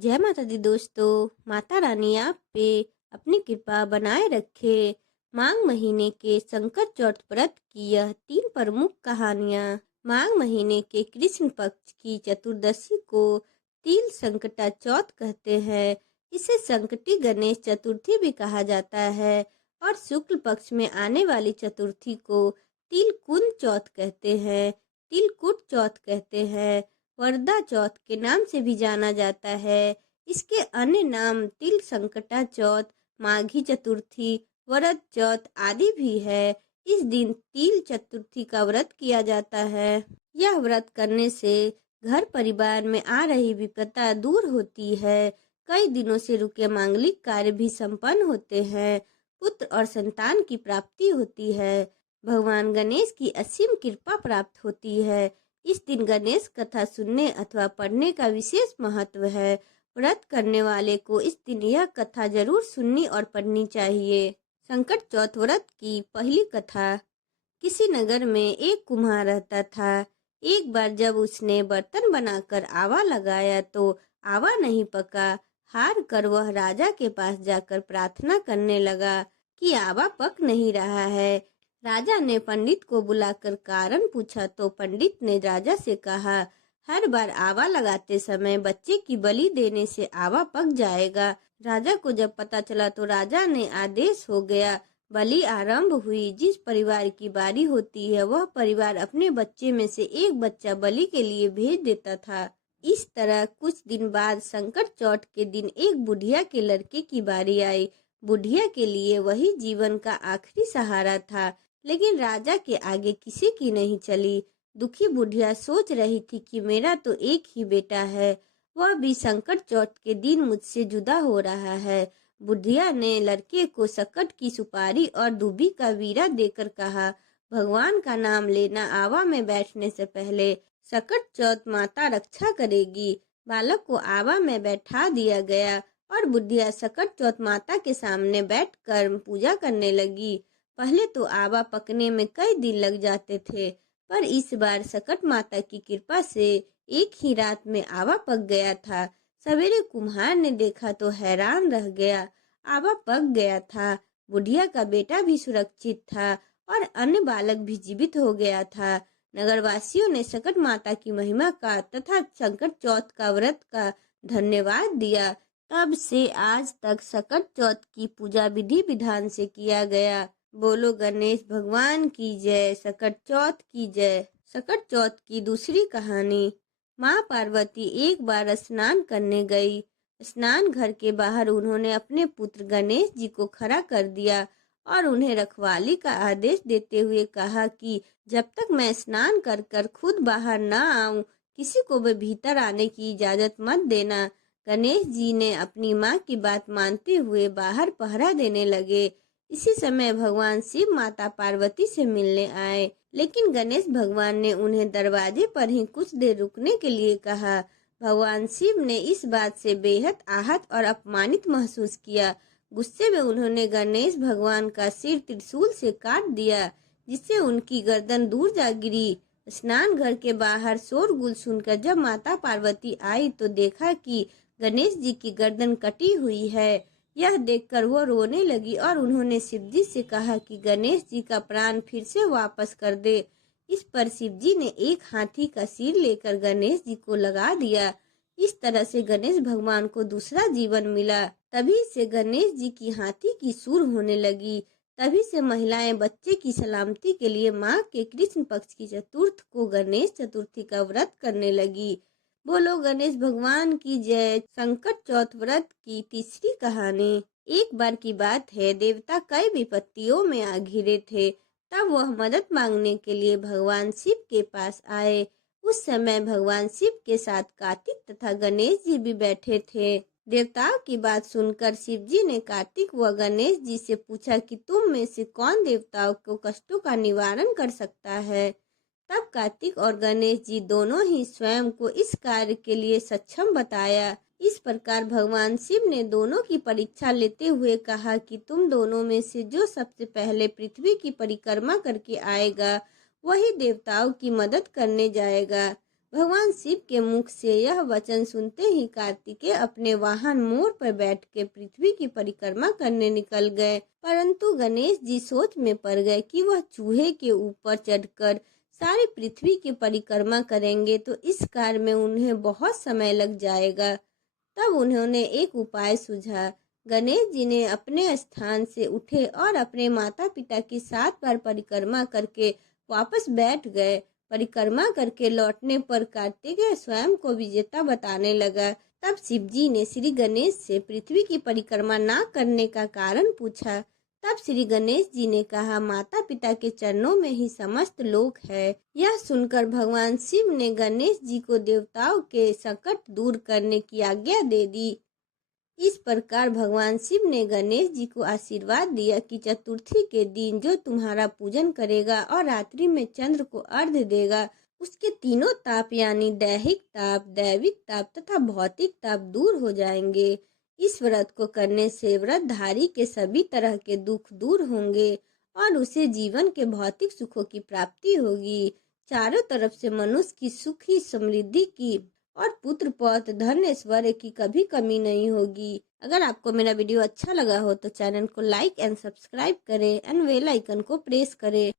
जय माता दी दोस्तों। माता रानी आप पे अपनी कृपा बनाए रखे। माघ महीने के संकट चौथ व्रत की यह 3 प्रमुख कहानियाँ। माघ महीने के कृष्ण पक्ष की चतुर्दशी को तिल संकटा चौथ कहते हैं। इसे संकटी गणेश चतुर्थी भी कहा जाता है और शुक्ल पक्ष में आने वाली चतुर्थी को तिलकुन चौथ कहते हैं, तिलकुट चौथ कहते हैं, वरदा चौथ के नाम से भी जाना जाता है। इसके अन्य नाम तिल संकटा चौथ, माघी चतुर्थी, वरद चौथ आदि भी है। इस दिन तिल चतुर्थी का व्रत किया जाता है। यह व्रत करने से घर परिवार में आ रही विपदा दूर होती है। कई दिनों से रुके मांगलिक कार्य भी संपन्न होते हैं। पुत्र और संतान की प्राप्ति होती है। भगवान गणेश की असीम कृपा प्राप्त होती है। इस दिन गणेश कथा सुनने अथवा पढ़ने का विशेष महत्व है। व्रत करने वाले को इस दिन यह कथा जरूर सुननी और पढ़नी चाहिए। संकट चौथ व्रत की पहली कथा। किसी नगर में एक कुम्हार रहता था। एक बार जब उसने बर्तन बनाकर आवा लगाया तो आवा नहीं पका। हार कर वह राजा के पास जाकर प्रार्थना करने लगा कि आवा पक नहीं रहा है। राजा ने पंडित को बुलाकर कारण पूछा तो पंडित ने राजा से कहा, हर बार आवा लगाते समय बच्चे की बलि देने से आवा पक जाएगा। राजा को जब पता चला तो राजा ने आदेश हो गया। बलि आरंभ हुई। जिस परिवार की बारी होती है वह परिवार अपने बच्चे में से एक बच्चा बलि के लिए भेज देता था। इस तरह कुछ दिन बाद संकट चौथ के दिन एक बुढ़िया के लड़के की बारी आई। बुढ़िया के लिए वही जीवन का आखिरी सहारा था, लेकिन राजा के आगे किसी की नहीं चली। दुखी बुढ़िया सोच रही थी कि मेरा तो एक ही बेटा है, वह भी संकट चौथ के दिन मुझसे जुदा हो रहा है। बुढ़िया ने लड़के को सकट की सुपारी और दूबी का वीरा देकर कहा, भगवान का नाम लेना, आवा में बैठने से पहले। सकट चौथ माता रक्षा करेगी। बालक को आवा में बैठा दिया गया और बुढ़िया सकट चौथ माता के सामने बैठकर पूजा करने लगी। पहले तो आवा पकने में कई दिन लग जाते थे, पर इस बार सकट माता की कृपा से एक ही रात में आवा पक गया था। सवेरे कुम्हार ने देखा तो हैरान रह गया। आवा पक गया था। बुढ़िया का बेटा भी सुरक्षित था और अन्य बालक भी जीवित हो गया था। नगरवासियों ने सकट माता की महिमा का तथा संकट चौथ का व्रत का धन्यवाद दिया। तब से आज तक सकट चौथ की पूजा विधि विधान से किया गया। बोलो गणेश भगवान की जय, सकट चौथ की जय। सकट चौथ की दूसरी कहानी। माँ पार्वती एक बार स्नान करने गई। स्नान घर के बाहर उन्होंने अपने पुत्र गणेश जी को खड़ा कर दिया और उन्हें रखवाली का आदेश देते हुए कहा कि जब तक मैं स्नान कर कर खुद बाहर न आऊं, किसी को भी भीतर आने की इजाजत मत देना। गणेश जी ने अपनी माँ की बात मानते हुए बाहर पहरा देने लगे। इसी समय भगवान शिव माता पार्वती से मिलने आए, लेकिन गणेश भगवान ने उन्हें दरवाजे पर ही कुछ देर रुकने के लिए कहा। भगवान शिव ने इस बात से बेहद आहत और अपमानित महसूस किया। गुस्से में उन्होंने गणेश भगवान का सिर त्रिशूल से काट दिया, जिससे उनकी गर्दन दूर जा गिरी। स्नान घर के बाहर शोरगुल सुनकर जब माता पार्वती आई तो देखा कि गणेश जी की गर्दन कटी हुई है। यह देखकर वो रोने लगी और उन्होंने शिव जी से कहा कि गणेश जी का प्राण फिर से वापस कर दे। इस पर शिव जी ने एक हाथी का सिर लेकर गणेश जी को लगा दिया। इस तरह से गणेश भगवान को दूसरा जीवन मिला। तभी से गणेश जी की हाथी की सूर होने लगी। तभी से महिलाएं बच्चे की सलामती के लिए माँ के कृष्ण पक्ष की चतुर्थ को गणेश चतुर्थी का व्रत करने लगी। बोलो गणेश भगवान की जय। संकट चौथ व्रत की तीसरी कहानी। एक बार की बात है, देवता कई विपत्तियों में आ घिरे थे। तब वह मदद मांगने के लिए भगवान शिव के पास आए। उस समय भगवान शिव के साथ कार्तिक तथा गणेश जी भी बैठे थे। देवताओं की बात सुनकर शिव जी ने कार्तिक व गणेश जी से पूछा कि तुम में से कौन देवताओं को कष्टों का निवारण कर सकता है। तब कार्तिक और गणेश जी दोनों ही स्वयं को इस कार्य के लिए सक्षम बताया। इस प्रकार भगवान शिव ने दोनों की परीक्षा लेते हुए कहा कि तुम दोनों में से जो सबसे पहले पृथ्वी की परिक्रमा करके आएगा, वही देवताओं की मदद करने जाएगा। भगवान शिव के मुख से यह वचन सुनते ही कार्तिकेय अपने वाहन मोर पर बैठ के पृथ्वी की परिक्रमा करने निकल गए। परंतु गणेश जी सोच में पड़ गए कि वह चूहे के ऊपर चढ़कर सारी पृथ्वी की परिक्रमा करेंगे तो इस कार्य में उन्हें बहुत समय लग जाएगा। तब उन्होंने एक उपाय सूझा। गणेश जी ने अपने स्थान से उठे और अपने माता पिता की 7 बार परिक्रमा करके वापस बैठ गए। परिक्रमा करके लौटने पर कार्तिकेय स्वयं को विजेता बताने लगा। तब शिव जी ने श्री गणेश से पृथ्वी की परिक्रमा ना करने का कारण पूछा। तब श्री गणेश जी ने कहा, माता पिता के चरणों में ही समस्त लोक है। यह सुनकर भगवान शिव ने गणेश जी को देवताओं के संकट दूर करने की आज्ञा दे दी। इस प्रकार भगवान शिव ने गणेश जी को आशीर्वाद दिया कि चतुर्थी के दिन जो तुम्हारा पूजन करेगा और रात्रि में चंद्र को अर्घ्य देगा, उसके तीनों ताप यानी दैहिक ताप, दैविक ताप तथा भौतिक ताप दूर हो जाएंगे। इस व्रत को करने से व्रतधारी के सभी तरह के दुख दूर होंगे और उसे जीवन के भौतिक सुखों की प्राप्ति होगी। चारों तरफ से मनुष्य की सुखी समृद्धि की और पुत्र पौत्र धन ऐश्वर्य की कभी कमी नहीं होगी। अगर आपको मेरा वीडियो अच्छा लगा हो तो चैनल को लाइक एंड सब्सक्राइब करें एंड बेल आइकन को प्रेस करें।